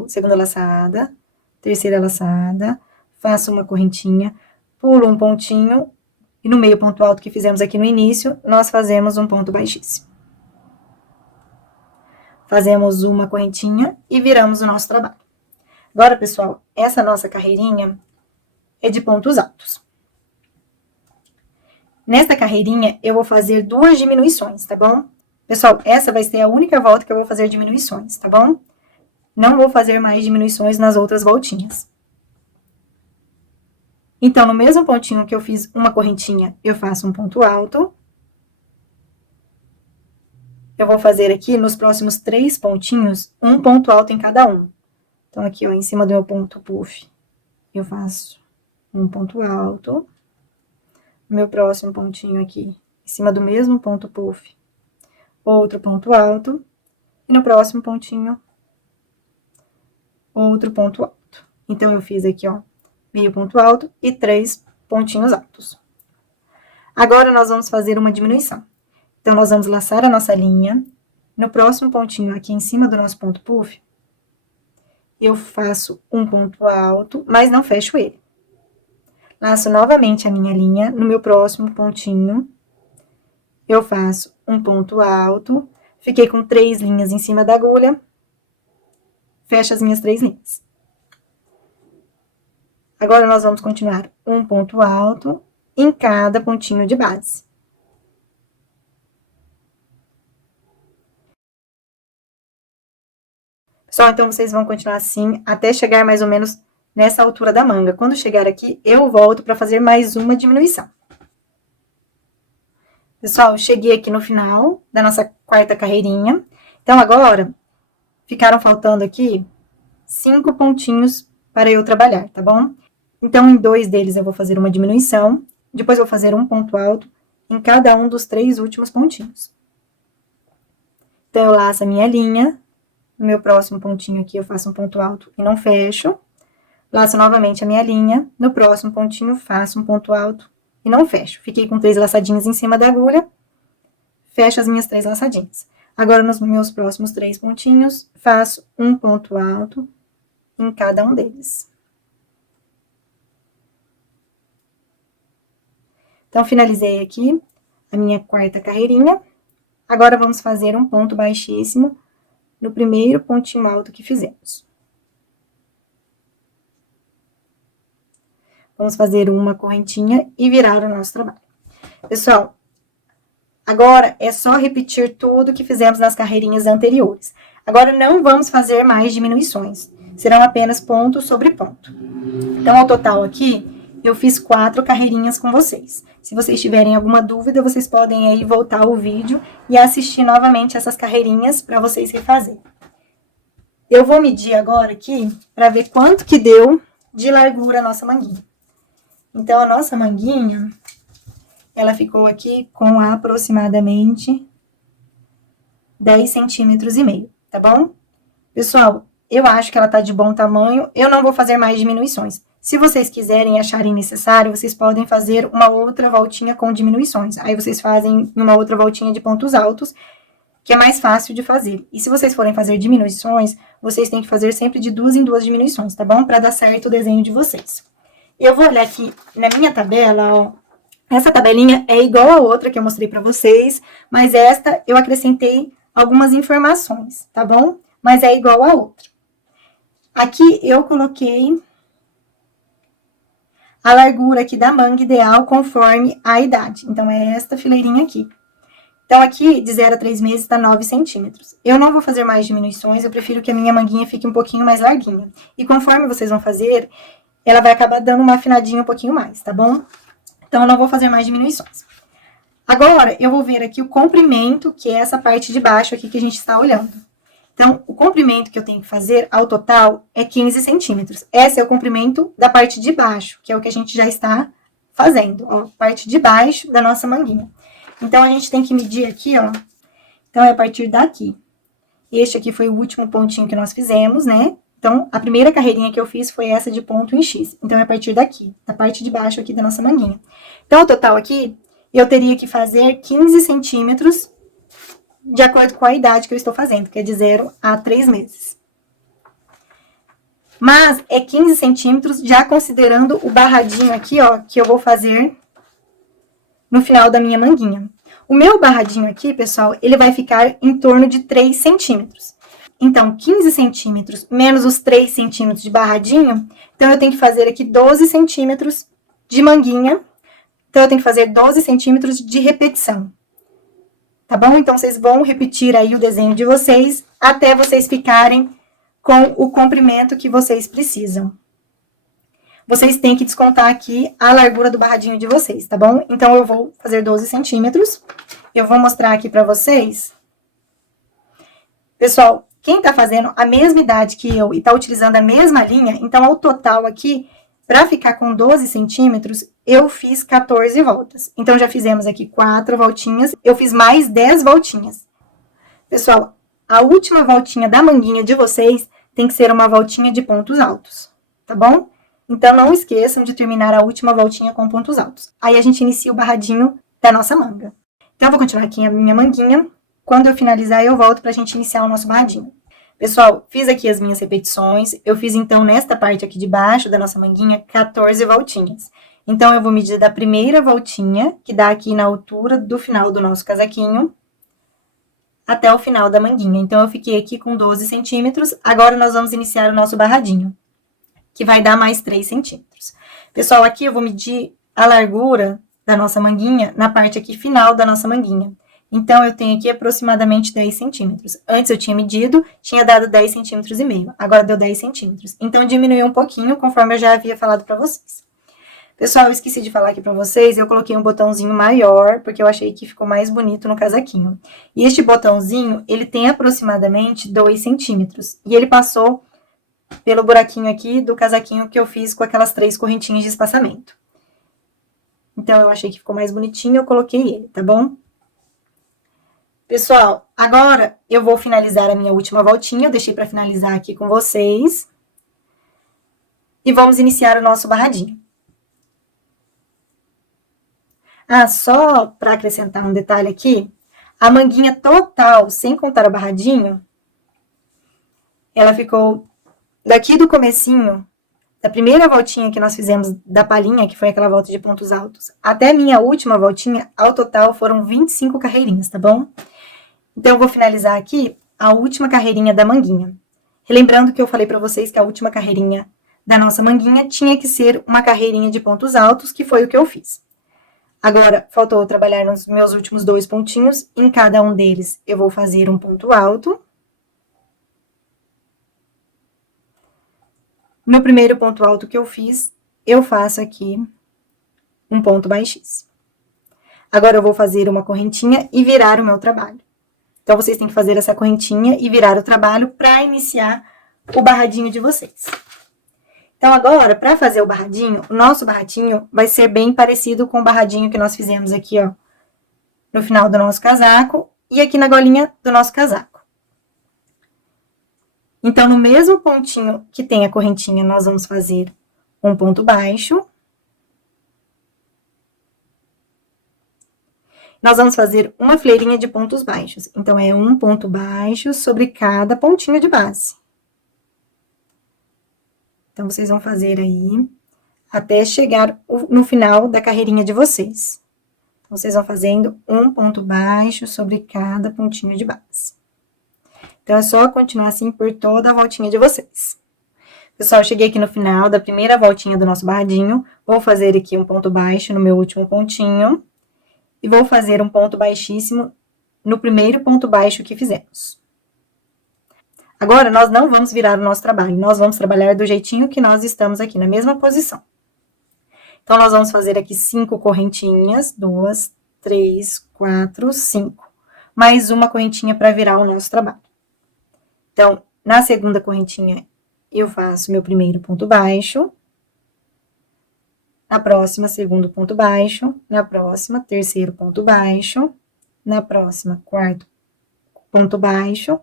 Segunda laçada, terceira laçada, faço uma correntinha, pulo um pontinho. E no meio ponto alto que fizemos aqui no início, nós fazemos um ponto baixíssimo. Fazemos uma correntinha e viramos o nosso trabalho. Agora, pessoal, essa nossa carreirinha é de pontos altos. Nesta carreirinha, eu vou fazer 2 diminuições, tá bom? Pessoal, essa vai ser a única volta que eu vou fazer diminuições, tá bom? Não vou fazer mais diminuições nas outras voltinhas. Então, no mesmo pontinho que eu fiz uma correntinha, eu faço um ponto alto. Eu vou fazer aqui, nos próximos 3 pontinhos, um ponto alto em cada um. Então, aqui, ó, em cima do meu ponto puff, eu faço um ponto alto. No meu próximo pontinho aqui, em cima do mesmo ponto puff, outro ponto alto. E no próximo pontinho, outro ponto alto. Então, eu fiz aqui, ó, meio ponto alto e 3 pontinhos altos. Agora, nós vamos fazer uma diminuição. Então, nós vamos laçar a nossa linha. No próximo pontinho, aqui em cima do nosso ponto puff, eu faço um ponto alto, mas não fecho ele. Laço novamente a minha linha. No meu próximo pontinho, eu faço um ponto alto. Fiquei com 3 linhas em cima da agulha. Fecho as minhas 3 linhas. Agora, nós vamos continuar um ponto alto em cada pontinho de base. Pessoal, então, vocês vão continuar assim até chegar mais ou menos nessa altura da manga. Quando chegar aqui, eu volto para fazer mais uma diminuição. Pessoal, cheguei aqui no final da nossa quarta carreirinha. Então, agora, ficaram faltando aqui 5 pontinhos para eu trabalhar, tá bom? Então, em 2 deles eu vou fazer uma diminuição. Depois, eu vou fazer um ponto alto em cada um dos 3 últimos pontinhos. Então, eu laço a minha linha. No meu próximo pontinho aqui, eu faço um ponto alto e não fecho. Laço novamente a minha linha. No próximo pontinho, faço um ponto alto e não fecho. Fiquei com 3 laçadinhas em cima da agulha. Fecho as minhas 3 laçadinhas. Agora, nos meus próximos 3 pontinhos, faço um ponto alto em cada um deles. Então, finalizei aqui a minha quarta carreirinha. Agora, vamos fazer um ponto baixíssimo no primeiro pontinho alto que fizemos. Vamos fazer uma correntinha e virar o nosso trabalho. Pessoal, Agora, é só repetir tudo que fizemos nas carreirinhas anteriores. Agora, não vamos fazer mais diminuições. Serão apenas ponto sobre ponto. Então, ao total aqui, eu fiz 4 carreirinhas com vocês. Se vocês tiverem alguma dúvida, vocês podem aí voltar o vídeo e assistir novamente essas carreirinhas para vocês refazerem. Eu vou medir agora aqui para ver quanto que deu de largura a nossa manguinha. Então, a nossa manguinha, ela ficou aqui com aproximadamente 10 centímetros e meio, tá bom? Pessoal, eu acho que ela tá de bom tamanho, eu não vou fazer mais diminuições. Se vocês quiserem e acharem necessário, vocês podem fazer uma outra voltinha com diminuições. Aí vocês fazem uma outra voltinha de pontos altos, que é mais fácil de fazer. E se vocês forem fazer diminuições, vocês têm que fazer sempre de 2 em 2 diminuições, tá bom? Para dar certo o desenho de vocês. Eu vou olhar aqui na minha tabela, ó. Essa tabelinha é igual a outra que eu mostrei para vocês, mas esta eu acrescentei algumas informações, tá bom? Mas é igual a outra. Aqui eu coloquei a largura aqui da manga ideal conforme a idade. Então, é esta fileirinha aqui. Então, aqui, de 0 a 3 meses, tá 9 centímetros. Eu não vou fazer mais diminuições, eu prefiro que a minha manguinha fique um pouquinho mais larguinha. E conforme vocês vão fazer, ela vai acabar dando uma afinadinha um pouquinho mais, tá bom? Então, eu não vou fazer mais diminuições. Agora, eu vou ver aqui o comprimento, que é essa parte de baixo aqui que a gente está olhando. Então, o comprimento que eu tenho que fazer, ao total, é 15 centímetros. Esse é o comprimento da parte de baixo, que é o que a gente já está fazendo, ó, parte de baixo da nossa manguinha. Então, a gente tem que medir aqui, ó. Então, é a partir daqui. Este aqui foi o último pontinho que nós fizemos, né? Então, a primeira carreirinha que eu fiz foi essa de ponto em X. Então, é a partir daqui, da parte de baixo aqui da nossa manguinha. Então, o total aqui, eu teria que fazer 15 centímetros de acordo com a idade que eu estou fazendo, que é de 0 a 3 meses. Mas é 15 centímetros já considerando o barradinho aqui, ó, que eu vou fazer no final da minha manguinha. O meu barradinho aqui, pessoal, ele vai ficar em torno de 3 centímetros. Então, 15 centímetros menos os 3 centímetros de barradinho, então eu tenho que fazer aqui 12 centímetros de manguinha. Então, eu tenho que fazer 12 centímetros de repetição. Tá bom? Então, vocês vão repetir aí o desenho de vocês até vocês ficarem com o comprimento que vocês precisam. Vocês têm que descontar aqui a largura do barradinho de vocês, tá bom? Então, eu vou fazer 12 centímetros. Eu vou mostrar aqui pra vocês. Pessoal, quem tá fazendo a mesma idade que eu e tá utilizando a mesma linha, então, ao total aqui, pra ficar com 12 centímetros, eu fiz 14 voltas. Então, já fizemos aqui 4 voltinhas, eu fiz mais 10 voltinhas. Pessoal, a última voltinha da manguinha de vocês tem que ser uma voltinha de pontos altos, tá bom? Então, não esqueçam de terminar a última voltinha com pontos altos. Aí, a gente inicia o barradinho da nossa manga. Então, eu vou continuar aqui a minha manguinha. Quando eu finalizar, eu volto pra gente iniciar o nosso barradinho. Pessoal, fiz aqui as minhas repetições. Eu fiz, então, nesta parte aqui de baixo da nossa manguinha, 14 voltinhas. Então, eu vou medir da primeira voltinha, que dá aqui na altura do final do nosso casaquinho, até o final da manguinha. Então, eu fiquei aqui com 12 centímetros. Agora, nós vamos iniciar o nosso barradinho, que vai dar mais 3 centímetros. Pessoal, aqui eu vou medir a largura da nossa manguinha na parte aqui final da nossa manguinha. Então, eu tenho aqui aproximadamente 10 centímetros. Antes eu tinha medido, tinha dado 10 centímetros e meio. Agora deu 10 centímetros. Então, diminuiu um pouquinho, conforme eu já havia falado pra vocês. Pessoal, eu esqueci de falar aqui pra vocês, eu coloquei um botãozinho maior, porque eu achei que ficou mais bonito no casaquinho. E este botãozinho, ele tem aproximadamente 2 centímetros. E ele passou pelo buraquinho aqui do casaquinho que eu fiz com aquelas 3 correntinhas de espaçamento. Então, eu achei que ficou mais bonitinho, eu coloquei ele, tá bom? Pessoal, agora eu vou finalizar a minha última voltinha, eu deixei pra finalizar aqui com vocês. E vamos iniciar o nosso barradinho. Ah, só para acrescentar um detalhe aqui, a manguinha total, sem contar o barradinho, ela ficou daqui do comecinho, da primeira voltinha que nós fizemos da palhinha, que foi aquela volta de pontos altos, até a minha última voltinha, ao total foram 25 carreirinhas, tá bom? Então, eu vou finalizar aqui a última carreirinha da manguinha. Relembrando que eu falei para vocês que a última carreirinha da nossa manguinha tinha que ser uma carreirinha de pontos altos, que foi o que eu fiz. Agora, faltou trabalhar nos meus últimos 2 pontinhos. Em cada um deles, eu vou fazer um ponto alto. No primeiro ponto alto que eu fiz, eu faço aqui um ponto baixíssimo. Agora, eu vou fazer uma correntinha e virar o meu trabalho. Então, vocês têm que fazer essa correntinha e virar o trabalho para iniciar o barradinho de vocês. Então, agora, para fazer o barradinho, o nosso barradinho vai ser bem parecido com o barradinho que nós fizemos aqui, ó, no final do nosso casaco e aqui na golinha do nosso casaco. Então, no mesmo pontinho que tem a correntinha, nós vamos fazer um ponto baixo. Nós vamos fazer uma fileirinha de pontos baixos. Então, é um ponto baixo sobre cada pontinho de base. Então, vocês vão fazer aí até chegar no final da carreirinha de vocês. Então, vocês vão fazendo um ponto baixo sobre cada pontinho de base. Então, é só continuar assim por toda a voltinha de vocês. Pessoal, eu cheguei aqui no final da primeira voltinha do nosso barradinho. Vou fazer aqui um ponto baixo no meu último pontinho. E vou fazer um ponto baixíssimo no primeiro ponto baixo que fizemos. Agora, nós não vamos virar o nosso trabalho, nós vamos trabalhar do jeitinho que nós estamos aqui, na mesma posição. Então, nós vamos fazer aqui 5 correntinhas, 2, 3, 4, 5. Mais uma correntinha para virar o nosso trabalho. Então, na segunda correntinha, eu faço meu primeiro ponto baixo. Na próxima, segundo ponto baixo. Na próxima, terceiro ponto baixo. Na próxima, quarto ponto baixo.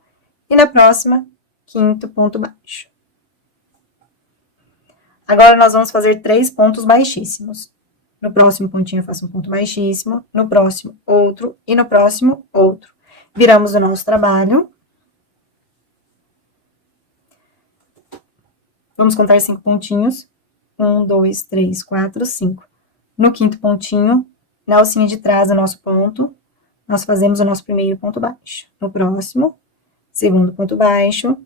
E na próxima, quinto ponto baixo. Agora, nós vamos fazer 3 pontos baixíssimos. No próximo pontinho, eu faço um ponto baixíssimo. No próximo, outro. E no próximo, outro. Viramos o nosso trabalho. Vamos contar 5 pontinhos. 1, 2, 3, 4, 5. No quinto pontinho, na alcinha de trás do nosso ponto, nós fazemos o nosso primeiro ponto baixo. No próximo, segundo ponto baixo,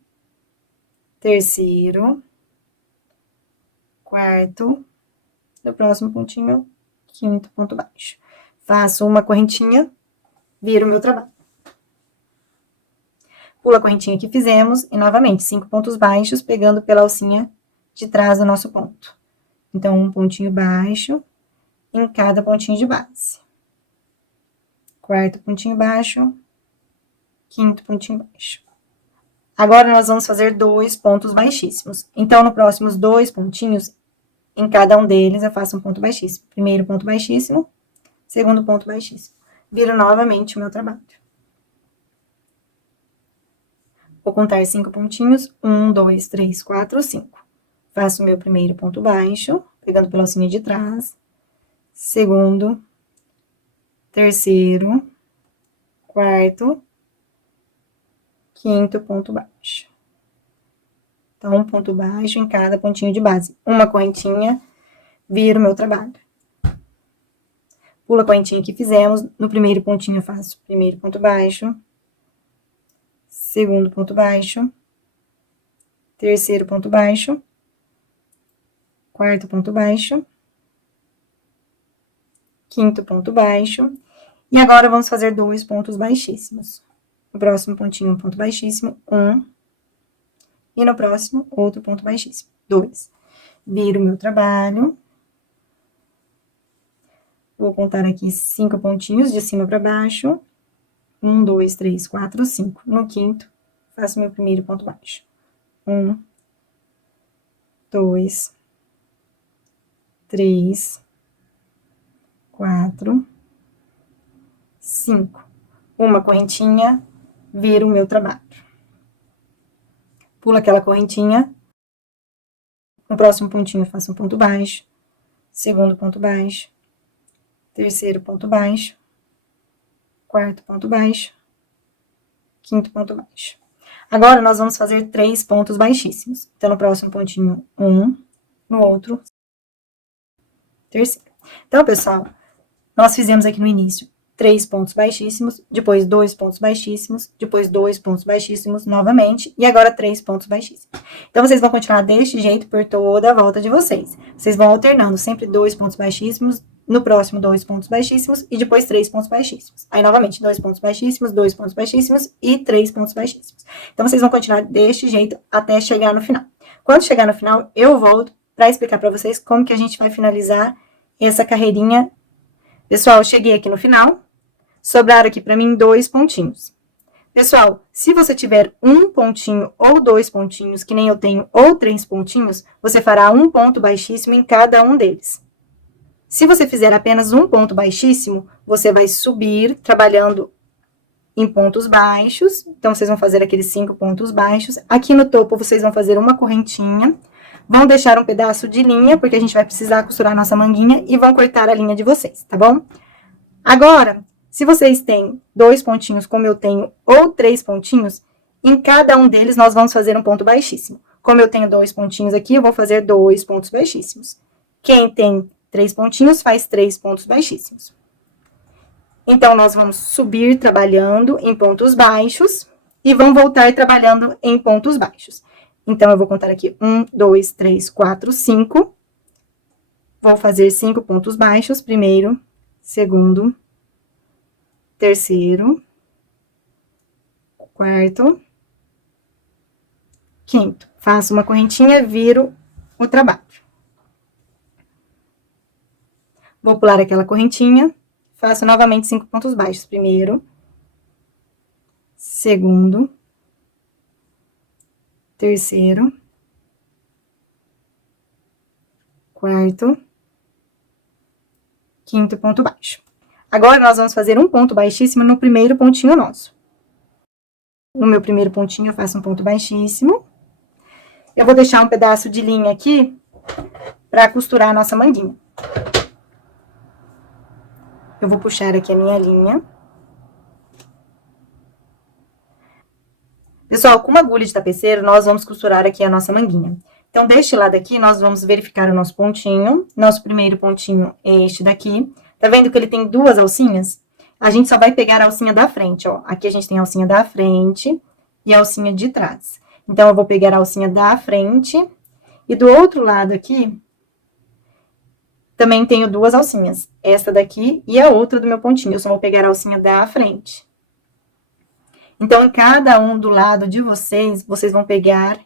terceiro, quarto, no próximo pontinho, quinto ponto baixo. Faço uma correntinha, viro o meu trabalho. Pula a correntinha que fizemos e, novamente, 5 pontos baixos, pegando pela alcinha de trás do nosso ponto. Então, um pontinho baixo em cada pontinho de base. Quarto pontinho baixo, quinto pontinho baixo. Agora, nós vamos fazer 2 pontos baixíssimos. Então, nos próximos 2 pontinhos, em cada um deles, eu faço um ponto baixíssimo. Primeiro ponto baixíssimo, segundo ponto baixíssimo. Viro novamente o meu trabalho. Vou contar 5 pontinhos. 1, 2, 3, 4, 5. Faço o meu primeiro ponto baixo, pegando pela alcinha de trás. Segundo, terceiro, quarto, quinto ponto baixo. Então, um ponto baixo em cada pontinho de base. Uma correntinha, viro o meu trabalho. Pula a correntinha que fizemos. No primeiro pontinho, eu faço o primeiro ponto baixo. Segundo ponto baixo. Terceiro ponto baixo. Quarto ponto baixo. Quinto ponto baixo. E agora, vamos fazer 2 pontos baixíssimos. No próximo pontinho, um ponto baixíssimo, 1. E no próximo, outro ponto baixíssimo, 2. Viro o meu trabalho. Vou contar aqui 5 pontinhos de cima para baixo. 1, 2, 3, 4, 5. No quinto, faço meu primeiro ponto baixo. 1, 2, 3, 4, 5. Uma correntinha, viro o meu trabalho. Pula aquela correntinha. No próximo pontinho, eu faço um ponto baixo. Segundo ponto baixo. Terceiro ponto baixo. Quarto ponto baixo. Quinto ponto baixo. Agora, nós vamos fazer 3 pontos baixíssimos. Então, no próximo pontinho, 1. No outro, terceiro. Então, pessoal, nós fizemos aqui no início 3 pontos baixíssimos, depois 2 pontos baixíssimos, depois 2 pontos baixíssimos novamente, e agora 3 pontos baixíssimos. Então, vocês vão continuar deste jeito por toda a volta de vocês. Vocês vão alternando sempre 2 pontos baixíssimos, no próximo 2 pontos baixíssimos e depois 3 pontos baixíssimos. Aí, novamente, 2 pontos baixíssimos, 2 pontos baixíssimos e 3 pontos baixíssimos. Então, vocês vão continuar deste jeito até chegar no final. Quando chegar no final, eu volto para explicar para vocês como que a gente vai finalizar essa carreirinha. Pessoal, eu cheguei aqui no final, sobraram aqui para mim 2 pontinhos. Pessoal, se você tiver um pontinho ou 2 pontinhos, que nem eu tenho, ou 3 pontinhos, você fará um ponto baixíssimo em cada um deles. Se você fizer apenas um ponto baixíssimo, você vai subir trabalhando em pontos baixos. Então, vocês vão fazer aqueles 5 pontos baixos. Aqui no topo, vocês vão fazer uma correntinha. Vão deixar um pedaço de linha, porque a gente vai precisar costurar a nossa manguinha. E vão cortar a linha de vocês, tá bom? Agora, se vocês têm 2 pontinhos, como eu tenho, ou 3 pontinhos, em cada um deles, nós vamos fazer um ponto baixíssimo. Como eu tenho 2 pontinhos aqui, eu vou fazer 2 pontos baixíssimos. Quem tem 3 pontinhos, faz 3 pontos baixíssimos. Então, nós vamos subir trabalhando em pontos baixos e vamos voltar trabalhando em pontos baixos. Então, eu vou contar aqui 1, 2, 3, 4, 5. Vou fazer 5 pontos baixos, primeiro, segundo, terceiro, quarto, quinto. Faço uma correntinha, viro o trabalho. Vou pular aquela correntinha, faço novamente 5 pontos baixos. Primeiro, segundo, terceiro, quarto, quinto ponto baixo. Agora, nós vamos fazer um ponto baixíssimo no primeiro pontinho nosso. No meu primeiro pontinho, eu faço um ponto baixíssimo. Eu vou deixar um pedaço de linha aqui para costurar a nossa manguinha. Eu vou puxar aqui a minha linha. Pessoal, com uma agulha de tapeceiro, nós vamos costurar aqui a nossa manguinha. Então, deste lado aqui, nós vamos verificar o nosso pontinho. Nosso primeiro pontinho é este daqui. Tá vendo que ele tem 2 alcinhas? A gente só vai pegar a alcinha da frente, ó. Aqui a gente tem a alcinha da frente e a alcinha de trás. Então, eu vou pegar a alcinha da frente. E do outro lado aqui, também tenho 2 alcinhas. Esta daqui e a outra do meu pontinho. Eu só vou pegar a alcinha da frente. Então, em cada um do lado de vocês, vocês vão pegar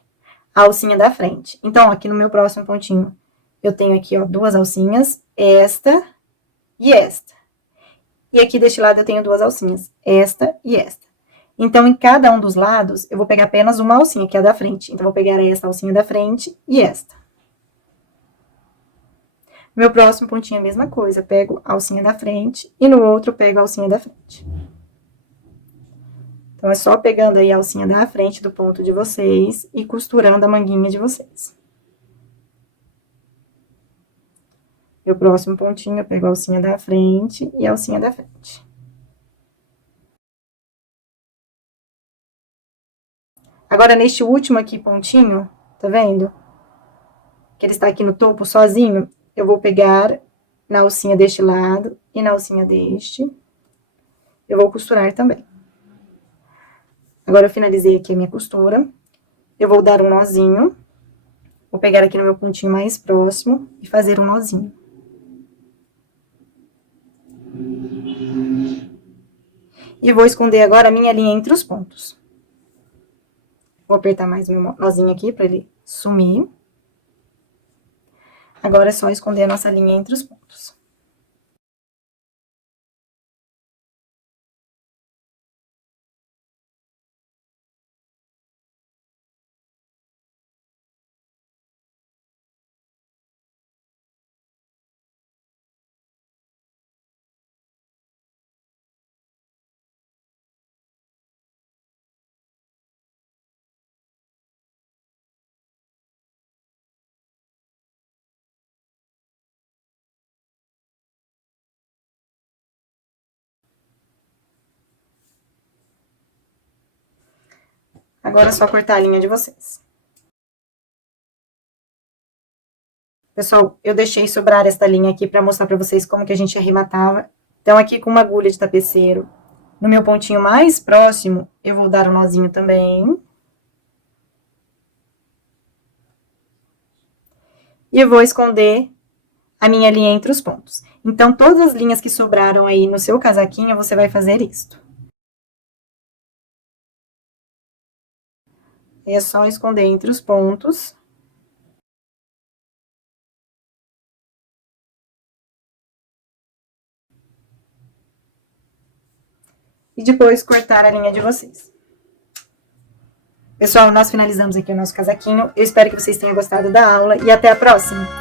a alcinha da frente. Então, aqui no meu próximo pontinho, eu tenho aqui, ó, 2 alcinhas. Esta e esta. E aqui deste lado eu tenho 2 alcinhas. Esta e esta. Então, em cada um dos lados, eu vou pegar apenas uma alcinha, que é a da frente. Então, vou pegar esta alcinha da frente e esta. Meu próximo pontinho é a mesma coisa, pego a alcinha da frente e no outro pego a alcinha da frente. Então, é só pegando aí a alcinha da frente do ponto de vocês e costurando a manguinha de vocês. Meu próximo pontinho, eu pego a alcinha da frente e a alcinha da frente. Agora, neste último aqui pontinho, tá vendo? Que ele está aqui no topo sozinho. Eu vou pegar na alcinha deste lado e na alcinha deste. Eu vou costurar também. Agora, eu finalizei aqui a minha costura. Eu vou dar um nozinho. Vou pegar aqui no meu pontinho mais próximo e fazer um nozinho. E vou esconder agora a minha linha entre os pontos. Vou apertar mais o meu nozinho aqui pra ele sumir. Agora é só esconder a nossa linha entre os pontos. Agora é só cortar a linha de vocês. Pessoal, eu deixei sobrar esta linha aqui pra mostrar pra vocês como que a gente arrematava. Então, aqui com uma agulha de tapeceiro, no meu pontinho mais próximo, eu vou dar um nozinho também. E eu vou esconder a minha linha entre os pontos. Então, todas as linhas que sobraram aí no seu casaquinho, você vai fazer isto. É só esconder entre os pontos. E depois cortar a linha de vocês. Pessoal, nós finalizamos aqui o nosso casaquinho. Eu espero que vocês tenham gostado da aula e até a próxima!